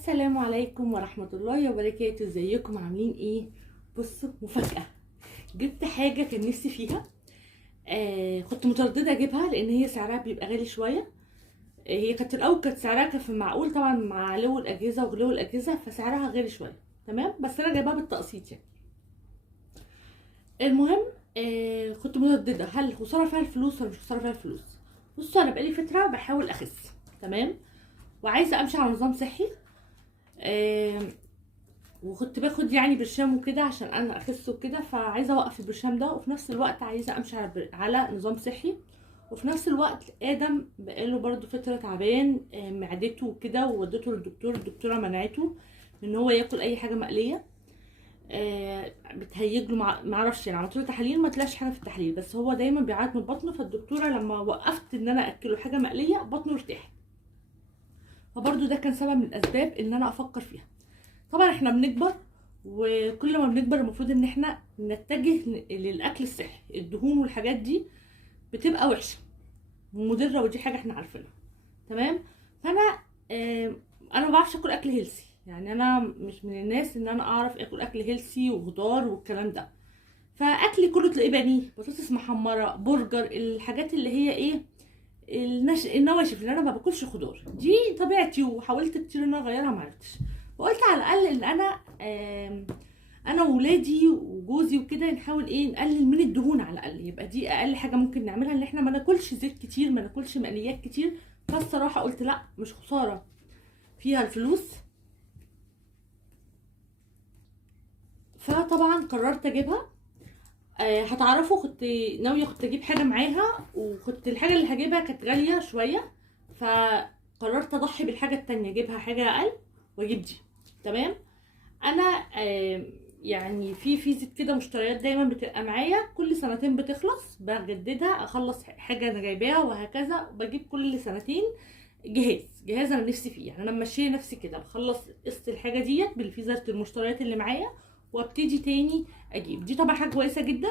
السلام عليكم ورحمة الله وبركاته. ازيكم عاملين ايه؟ بصوا مفاجأة، جبت حاجة كان نفسي فيها. كنت مترددة اجيبها لان هي سعرها بيبقى غالي شوية. هي كانت الاول كانت سعرها كان في المعقول طبعا مع علو الاجهزة وغلو الاجهزة، فسعرها غالي شوية تمام، بس انا جايباها بالتقسيط يعني. المهم كنت مترددة هل خسارة فيها الفلوس ولا مش خسارة فيها الفلوس. بصوا انا بقالي فترة بحاول اخس تمام، وعايزة امشي على نظام صحي. وكنت باخد يعني برشام وكده عشان انا اخس وكده، فعايزه اوقف البرشام ده، وفي نفس الوقت عايزه امشي على نظام صحي. وفي نفس الوقت ادم بقاله برضو فتره تعبان معدته وكده، وودته للدكتور، الدكتوره منعته ان هو ياكل اي حاجه مقليه. بتهيج له معرفش يعني، عملت له تحاليل ما طلعش حاجه في التحليل، بس هو دايما بيعيط من بطنه، فالدكتوره لما وقفت ان انا اكله حاجه مقليه بطنه ارتاح. فبرضو ده كان سبب من الاسباب ان انا افكر فيها. طبعا احنا بنكبر، وكل ما بنكبر المفروض ان احنا نتجه للاكل الصحي. الدهون والحاجات دي بتبقى وحشه ومضره، ودي حاجه احنا عارفينها تمام. فانا انا ما بعرفش اكل اكل هيلسي، يعني انا مش من الناس ان انا اعرف اكل اكل هيلسي وخضار والكلام ده. فاكلي كله تلاقيه بانيه، بطاطس محمره، برجر، الحاجات اللي هي ايه، النواشف، اللي انا ما باكلش خضار. دي طبيعتي، وحاولت كتير ان انا اغيرها ما عرفتش. وقلت على الاقل ان انا وولادي وجوزي وكده نحاول ايه نقلل من الدهون على الاقل، يبقى دي اقل حاجه ممكن نعملها، ان احنا ما ناكلش زيت كتير، ما ناكلش مقليات كتير. فالصراحه قلت لا، مش خساره فيها الفلوس. فطبعا قررت اجيبها. هتعرفوا كنت ناويه كنت اجيب حاجه معاها، وكنت الحاجه اللي هجيبها كانت غاليه شويه، فقررت اضحي بالحاجه التانية، اجيبها حاجه اقل واجيب دي تمام. انا يعني في فيزة كده مشتريات دايما بتبقى معايا، كل سنتين بتخلص بجددها، اخلص حاجه انا جايباها وهكذا، بجيب كل سنتين جهاز انا نفسي فيه. يعني انا ماشيه نفسي كده، بخلص قسط الحاجه ديت بالفيزة المشتريات اللي معايا، وابتدي تاني اجيب. دي طبعا حاجه كويسه جدا.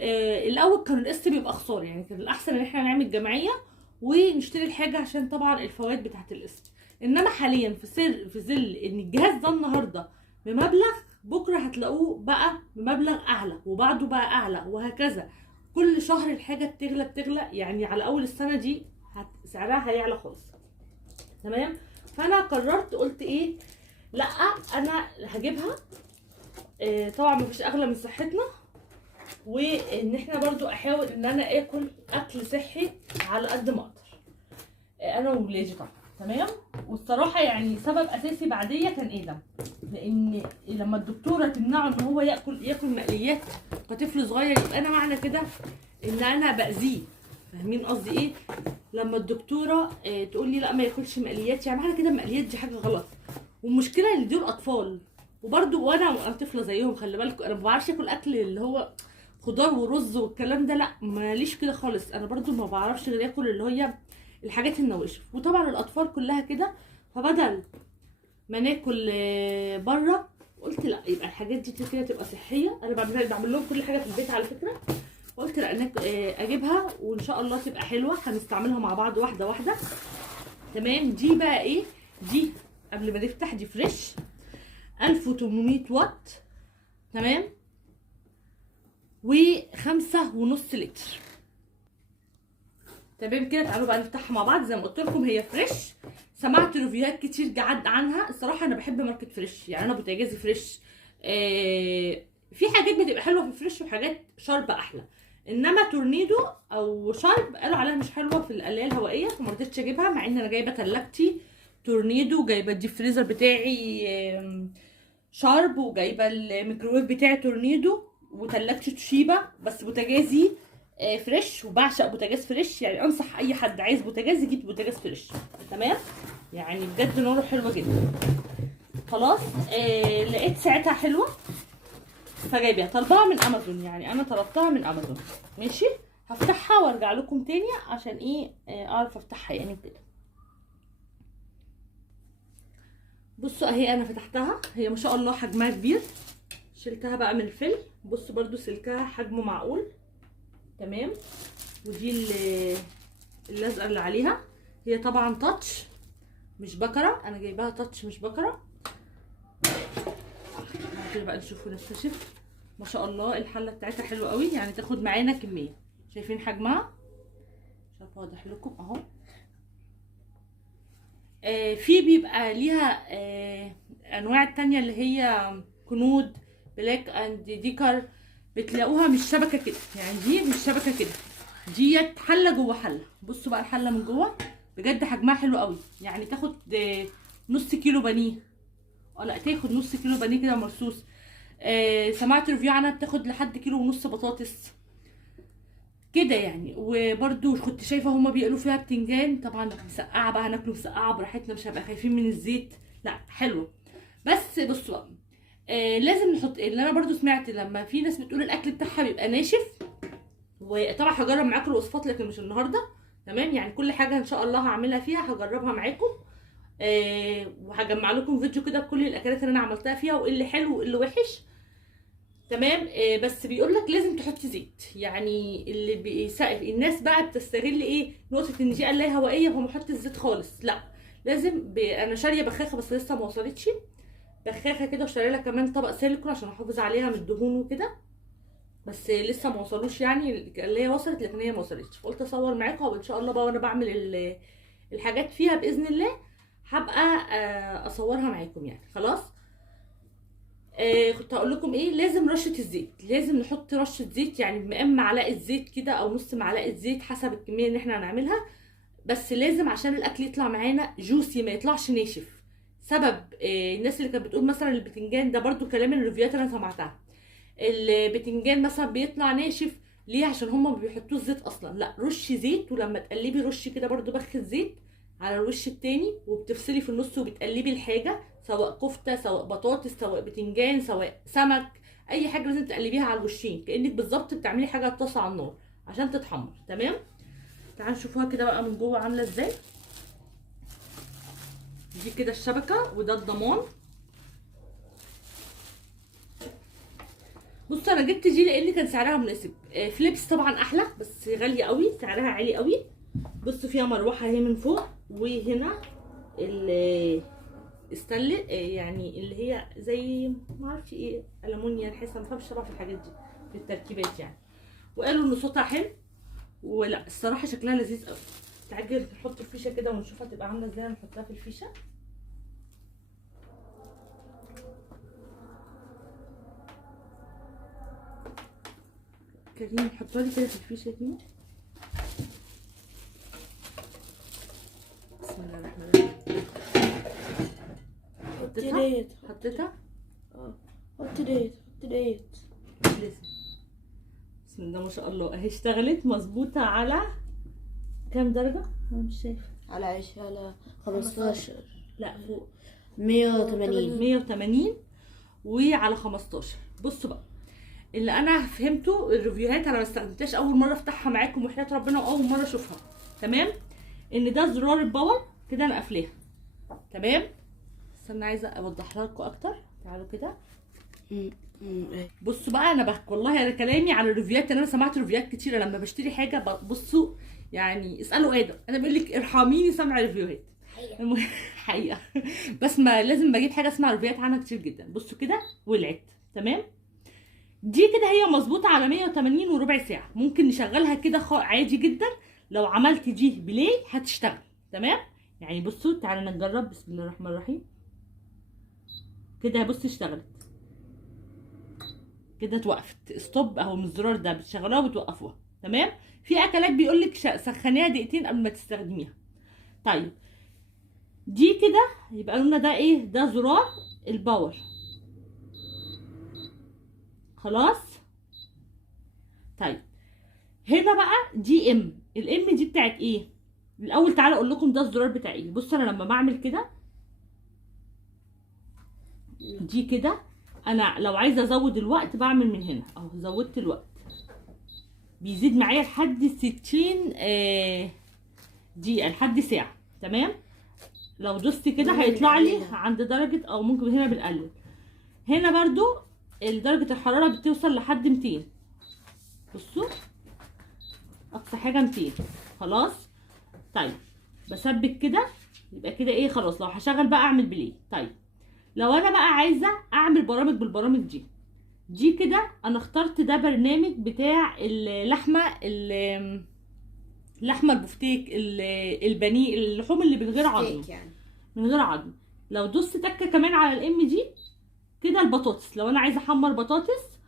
الاول كان القسط بيبقى خساره، يعني كان الاحسن ان احنا نعمل جمعيه ونشتري الحاجه عشان طبعا الفوائد بتاعه القسط. انما حاليا في ظل ان الجهاز ده النهارده بمبلغ، بكره هتلاقوه بقى بمبلغ اعلى، وبعده بقى اعلى، وهكذا. كل شهر الحاجه بتغلى، يعني على اول السنه دي سعرها هيعلى خالص تمام. فانا قررت قلت ايه، لا انا هجيبها. طبعا مفيش اغلى من صحتنا، وان احنا برضو احاول ان انا اكل صحي على قد ما اقدر، انا وولادي طبعا تمام. والصراحه يعني سبب اساسي بعديه كان ايه ده، لان لما الدكتوره تمنعه ان هو ياكل مقليات كطفل صغير، يبقى انا معنى كده ان انا باذيه. فاهمين قصدي ايه؟ لما الدكتوره تقول لي لا ما ياكلش مقليات، يعني معنى كده المقليات دي حاجه غلط. والمشكله ان دول اطفال، وبرده وانا طفله زيهم، خلي بالكم انا ما بعرفش اكل اكل اللي هو خضار ورز والكلام ده، لا ماليش كده خالص. انا برضو ما بعرفش غير اكل اللي هي الحاجات النواشف، وطبعا الاطفال كلها كده. فبدل ما ناكل بره، قلت لا، يبقى الحاجات دي كده تبقى صحيه. انا بعمل لهم كل حاجه في البيت على فكره. قلت لا اجيبها، وان شاء الله تبقى حلوه، هنستعملها مع بعض واحده واحده تمام. دي بقى ايه؟ دي قبل ما نفتح، دي فريش 1800 واط تمام، و5.5 لتر تمام كده. تعالوا بقى نفتحها مع بعض. زي ما قلت لكم هي فريش، سمعت ريفيوهات كتير جعد عنها. الصراحه انا بحب ماركه فريش، يعني انا بوتاجازي فريش. في حاجات بتبقى حلوه في فريش، وحاجات شارب احلى. انما تورنيدو او شارب قالوا عليها مش حلوه في القلايه الهوائيه، فما رضيتش اجيبها، مع ان انا جايبه تلاجتي تورنيدو، جايبه الديب فريزر بتاعي شارب، وجايبه الميكروويف بتاعي تورنيدو، وتلاجتي توشيبا، بس بوتاجازي فريش. وبعشق بوتاجاز فريش، يعني انصح اي حد عايز بوتاجاز يجيب بوتاجاز فريش تمام. يعني بجد نوره حلوه جدا. خلاص لقيت ساعتها حلوه فجايبها، طلبها من امازون، يعني انا طلبتها من امازون ماشي. هفتحها وارجع لكم تاني عشان ايه اعرف افتحها يعني كده. بصوا اهي انا فتحتها، هي ما شاء الله حجمها كبير. شلتها بقى من الفيلم. بصوا برضو سلكها حجمه معقول تمام. ودي اللزقه اللي عليها، هي طبعا تاتش مش بكره، انا جايباها تاتش مش بكره. كده بقى نشوف ونكتشف. ما شاء الله الحله بتاعتها حلوه قوي، يعني تاخد معانا كميه. شايفين حجمها؟ مش عارفه اوضح لكم اهو. في بيبقى ليها انواع التانية اللي هي كنود، بلاك اند ديكر، بتلاقوها مش شبكه كده، يعني دي مش شبكه كده، ديت حله جوه حله. بصوا بقى الحله من جوه بجد حجمها حلو قوي، يعني تاخد نص كيلو بانيه، لا تاخد نص كيلو بانيه كده مرصوص. سمعت ريفيو عنها بتاخد لحد كيلو ونص بطاطس كده يعني. وبرده كنت شايفه هما بيقلوا فيها بتنجان، طبعا مسقعه بقى، هناكله مسقعه براحتنا، مش هنبقى خايفين من الزيت، لا حلو. بس بصوا بقى لازم نحط اللي انا برده سمعت لما في ناس بتقول الاكل بتاعها بيبقى ناشف، وطبعا هجرب معاكم الوصفات لكن مش النهارده، تمام؟ يعني كل حاجه ان شاء الله هعملها فيها هجربها معاكم، وهجمع لكم فيديو كده بكل الاكلات اللي انا عملتها فيها وايه اللي حلو وايه اللي وحش، تمام؟ بس بيقول لك لازم تحطي زيت، يعني اللي الناس بقى بتستغل ايه نقطه ان دي قلايه هوائيه فما احط الزيت خالص، لا لازم انا شاريه بخاخه بس لسه ما وصلتش، بخاخه كده، وشاريه لها كمان طبق سيليكون عشان احافظ عليها من الدهون وكده، بس لسه ما وصلوش، يعني اللي هي وصلت لكن هي ما وصلتش، فقلت اصور معاكم وان شاء الله بقى وانا بعمل الحاجات فيها باذن الله هبقى اصورها معاكم يعني. خلاص كنت هقول لكم ايه، لازم رشه الزيت، لازم نحط رشه زيت، يعني بمقام معلقه زيت كده او نص معلقه زيت حسب الكميه اللي احنا هنعملها، بس لازم عشان الاكل يطلع معانا جوسي ما يطلعش ناشف. سبب الناس اللي كانت بتقول مثلا البتنجان ده، برضو كلام الريفيوهات اللي انا سمعتها، البتنجان مثلا بيطلع ناشف ليه؟ عشان هما ما بيحطوش زيت اصلا، لا رشي زيت، ولما تقلبي رشي كده برضو بخ الزيت على الوش التاني، وبتفصلي في النص وبتقلبي الحاجه، سواء كفته سواء بطاطس سواء بتنجان سواء سمك، اي حاجه لازم تقلبيها على الوشين كانك بالظبط بتعملي حاجه على الطاسه على النار عشان تتحمر، تمام؟ تعالوا نشوفوها كده بقى من جوه عامله ازاي. دي كده الشبكه وده الضمان. بصوا انا جبت دي لان كان سعرها مناسب، فليبس طبعا احلى بس غاليه قوي، سعرها عالي قوي. بصوا فيها مروحه اهي من فوق، وهنا استل يعني اللي هي زي ما اعرفش ايه، المونيا، نحسها، ما بفهمش طبعا في الحاجات دي في التركيبات يعني. وقالوا ان صوتها حلو، ولا الصراحه شكلها لذيذ قوي. تعالى نحط الفيشه كده ونشوفها تبقى عامله ازاي، نحطها في الفيشه. كريم حطها لي كده في الفيشه دي. بسم الله الرحمن الرحيم. حطيتها حطيت بسم الله ما شاء الله اهي اشتغلت مظبوطه. على كام درجه؟ انا مش شايفه. على 15، لا فوق 180 وعلى 15. بصوا بقى اللي انا فهمته، الريفيوهات انا ما استخدمتهاش، اول مره افتحها معاكم وحياه ربنا واول مره اشوفها، تمام؟ ان ده زرار الباور كده، انا قافلاها، تمام؟ بس انا عايزه اوضحها لكم اكتر. تعالوا كده بصوا بقى، انا والله انا كلامي على الريفيوهات، انا سمعت ريفيوهات كتيره لما بشتري حاجه، بصوا يعني اسالوا ادم، انا بقول لك ارحميني سامعه ريفيوهات حقيقه بس ما لازم بجيب حاجه اسمع ريفيوهات عنها كتير جدا. بصوا كده ولعت، تمام؟ دي كده هي مظبوطه على 180 وربع ساعه، ممكن نشغلها كده عادي جدا. لو عملت دي بلاي هتشتغل، تمام؟ يعني بصوا تعالوا نجرب. بسم الله الرحمن الرحيم. كده بصوا اشتغلت كده، اتوقفت ستوب اهو من الزرار ده، بتشغلوها وبتوقفوها، تمام؟ في اكلات بيقول لك سخنيها دقيقتين قبل ما تستخدميها. طيب دي كده يبقى لنا ده ايه؟ ده زرار الباور. خلاص. طيب هنا بقى دي الام دي بتاعت ايه؟ الاول تعالى اقول لكم ده الزرار بتاع ايه. بصوا انا لما بعمل كده دي كده، انا لو عايزه ازود الوقت بعمل من هنا اهو، زودت الوقت بيزيد معايا لحد 60 دقيقه، لحد ساعه، تمام؟ لو دوست كده هيطلع لي عند درجه، او ممكن هنا بنقلل. هنا برضو درجه الحراره بتوصل لحد 200. بصوا اقصى حاجه 200. خلاص. طيب بثبت كده يبقى كده ايه خلاص. لو هشغل بقى اعمل بلاي. طيب لو انا بقى عايزه اعمل برامج بالبرامج دي كده، انا اخترت ده برنامج بتاع اللحمه البفتيك، البانيه، اللحوم اللي من غير عظم، ستيك يعني. من غير عظم. لو دوست تكه كمان على الام دي كده البطاطس، لو انا عايزه احمر بطاطس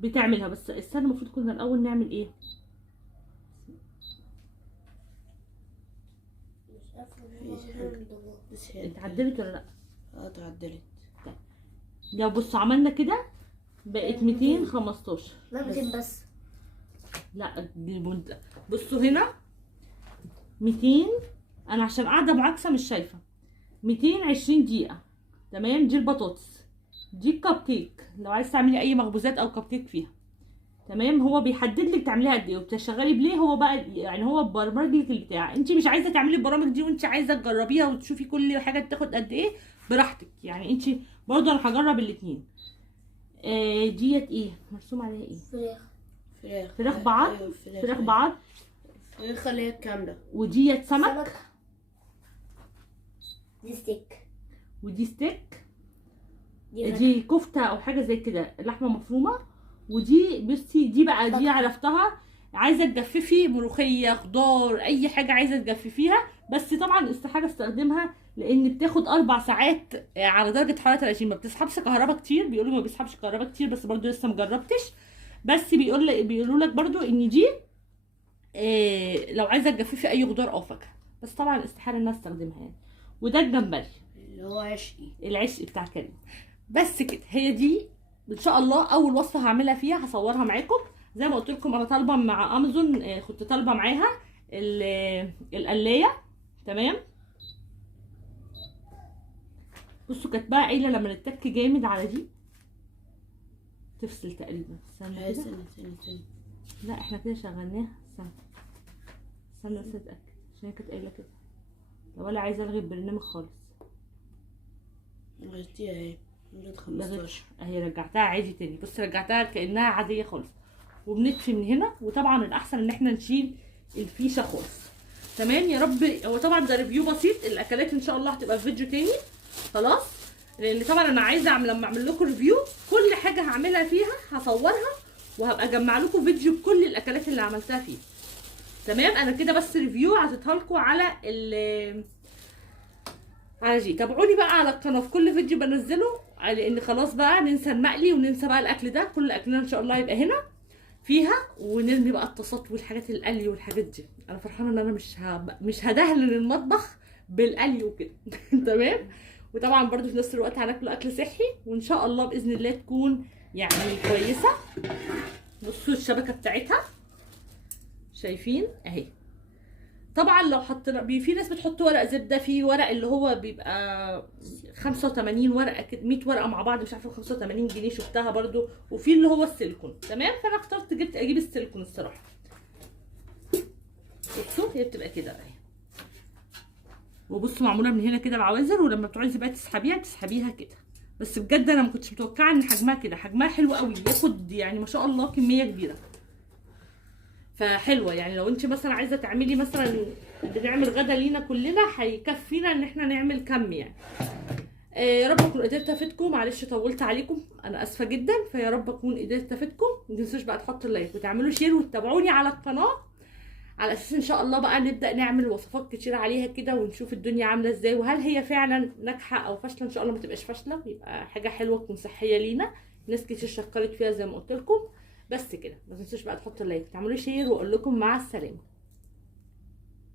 بتعملها. بس استنى، المفروض كنا الاول نعمل ايه؟ بس هي اتعدلت ولا لا؟ اتعدلت. لو بصوا عملنا كده بقت 215. لا 200 بس. لا بصوا هنا 200. انا عشان قاعده معاكسه مش شايفه. 220 دقيقه. تمام. دي البطاطس، دي الكب كيك لو عايز تعملي اي مخبوزات او كب كيك فيها. تمام. هو بيحدد لك تعمليها قد ايه وبتشغلي بليه. هو بقى يعني هو برمج لك البتاع. انت مش عايزه تعملي البرامج دي وانت عايزه تجربيها وتشوفي كل حاجه تاخد قد ايه براحتك. يعني انت برضه انا هجرب الاثنين. ديت ايه مرسوم عليها ايه؟ فراخ بعض. أيوة، فراخ بعض. فراخ اللي هي كاملة. وديت سمك. دي ستيك. ودي ستيك. دي دي كفته او حاجه زي كده، لحمه مفرومه. ودي بصي دي بقى دي عرفتها. عايزه تجففي ملوخيه، خضار، اي حاجه عايزه تجففيها. بس طبعا استحاله استخدمها لان بتاخد 4 ساعات على درجه حراره 30. ما بتسحبش كهرباء كتير. بيقولوا ما بيسحبش كهرباء كتير بس برضو لسه مجربتش. بس بيقولوا لك برضو ان دي لو عايزه تجففي اي خضار او فاكهه. بس طبعا استحاله الناس تستخدمها يعني. وده الجمبري اللي هو عشقي. العشق بتاع كريم. بس كده هي دي ان شاء الله اول وصفه هعملها فيها، هصورها معاكم. زي ما قلت لكم انا طالبه مع امازون، كنت طالبه معاها القلايه. تمام. بصوا كانت بقى قايله لما نتك جامد على دي تفصل تقريبا. استنى كده. استنى. لا احنا كده شغلناها. استنى بس اتاكد عشان هي كانت قايله كده. لو ولا عايزه الغي البرنامج خالص. غيرتيها اهي. لغيت 15. اهي رجعتها عادي تاني. بص رجعتها كانها عاديه خالص. وبنطفي من هنا. وطبعا الاحسن ان احنا نشيل الفيشه خالص. تمام يا رب. هو طبعا ده ريفيو بسيط. الاكلات ان شاء الله هتبقى في فيديو تاني خلاص. لان طبعا انا عايزه لما اعمل لكم ريفيو كل حاجه هعملها فيها هصورها وهبقى اجمع لكم فيديو بكل الاكلات اللي عملتها فيها. تمام. انا كده بس ريفيو عطيتها لكم على دي. تابعوني بقى على القناه في كل فيديو بنزله. لان خلاص بقى ننسى المقلي وننسى بقى الاكل ده. كل اكلنا ان شاء الله هيبقى هنا فيها. ونرمي بقى الطاسات والحاجات القلي والحاجات دي. انا فرحانه ان انا مش هدهن المطبخ بالقلي وكده. تمام. وطبعا برضو في نفس الوقت هناكل اكل صحي وان شاء الله باذن الله تكون يعني كويسه. بصوا الشبكه بتاعتها شايفين اهي. طبعا لو حطينا في ناس بتحط ورق زبده، في ورق اللي هو بيبقى 85 ورقه كده، 100 ورقه مع بعض مش عارفه 85 جنيه شفتها برضو. وفي اللي هو السيليكون. تمام. فانا اخترت اجيب السيليكون الصراحه. بصوا هي بتبقى كده اهي. وبصوا معموله من هنا كده العوازر. ولما بتعوزي بقى تسحبيها كده. بس بجد انا ما كنتش متوقعه ان حجمها كده. حجمها حلو قوي. ياخد يعني ما شاء الله كميه كبيره. فحلوه يعني لو انت مثلا عايزه تعملي مثلا بنعمل غدا لينا كلنا هيكفينا ان احنا نعمل كم يعني. يا رب اكون قدرت افيدكم. معلش طولت عليكم انا اسفه جدا. فيا رب اكون قدرت افيدكم. ما تنسوش بقى تحطوا اللايك وتعملوا شير وتتابعوني على القناه على اساس ان شاء الله بقى نبدا نعمل وصفات كتير عليها كده ونشوف الدنيا عامله ازاي وهل هي فعلا ناجحه او فاشله. ان شاء الله ما تبقاش فاشله يبقى حاجه حلوه تكون صحيه لينا. ناس كتير شكرت فيها زي ما قلت لكم. بس كده ما تنسوش بقى تحطوا اللايك وتعملوا شير واقول لكم مع السلامه.